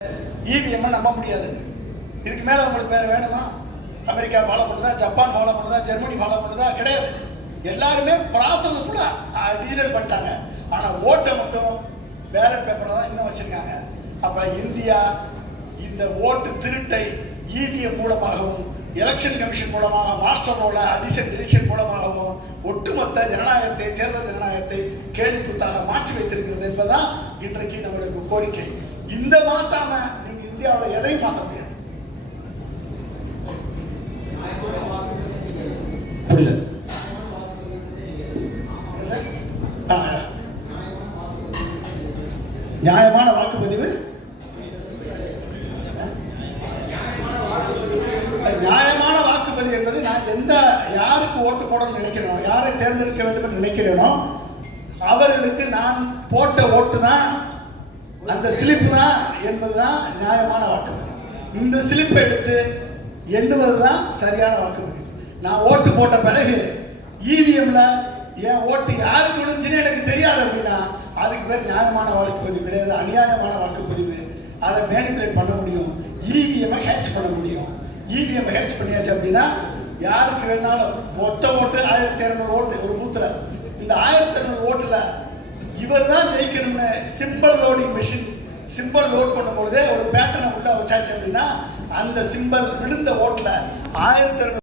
EVM நம்ப முடியாது. இதுக்கு மேலே உங்களுக்கு வேறு வேணுமா? அமெரிக்கா ஃபாலோ பண்ணுதா, ஜப்பான் ஃபாலோ பண்ணுதா, ஜெர்மனி ஃபாலோ பண்ணுதா? கிடையாது. எல்லாருமே ப்ராசஸ் ஃபுல்லாக டிஜிட்டல் பண்ணிட்டாங்க. ஆனால் ஓட்டை மட்டும் பேலட் பேப்பரில் தான் இன்னும் வச்சுருக்காங்க. அப்போ இந்தியா இந்த ஓட்டு திருட்டை இவிஎம் மூலமாகவும் எலெக்ஷன் கமிஷன் மூலமாக மாஸ்டர் ரோல அடிஷன் டிரெக்ஷன் மூலமாகவும் ஒட்டுமொத்த ஜனநாயகத்தை, தேர்தல் ஜனநாயகத்தை கேலிக்கூத்தாக மாற்றி வைத்திருக்கிறது என்பதுதான் இன்றைக்கு நம்மளுக்கு கோரிக்கை. இந்த மாத்தாம நீங்க இந்தியாவில் எதையும் மாற்ற முடியாது. நியாயமான வாக்குப்பதிவு, நியாயமான வாக்குப்பதிவு என்பது நான் யாருக்கு ஓட்டு போடணும்னு நினைக்கிறேனோ, யாரை தேர்ந்தெடுக்க வேண்டும் என்று நினைக்கிறேனோ அவர்களுக்கு நான் போட்ட ஓட்டு தான், அந்த ஸ்லிப் தான் என்பதுதான் நியாயமான வாக்குப்பதிவு. இந்த ஸ்லிப்பை எடுத்து எண்ணுவது தான் சரியான வாக்குப்பதிவு. நான் ஓட்டு போட்ட பிறகு இவிஎம்ல என் ஓட்டு யாருக்கு விழுந்துச்சுன்னு எனக்கு தெரியாது அப்படின்னா அதுக்கு பேர் நியாயமான வாக்குப்பதிவு கிடையாது, அநியாயமான வாக்குப்பதிவு. அதை மேனிபுலேட் பண்ண முடியும், இவிஎம்ஐ ஹேட்ச் பண்ண முடியும். இவிஎம் ஹேட்ச் பண்ணியாச்சு அப்படின்னா யாருக்கு வேணாலும் மொத்த ஓட்டு 1200 ஓட்டு ஒரு பூத்தில், இந்த 1200 ஓட்டுல இவர் தான் ஜெயிக்கணும்னு simple loading machine simple load பண்ணும்பொழுதே ஒரு பேட்டர்னை உள்ள வச்சாச்சு அப்படின்னா அந்த சிம்பிள் விழுந்த ஓட்டுல 1200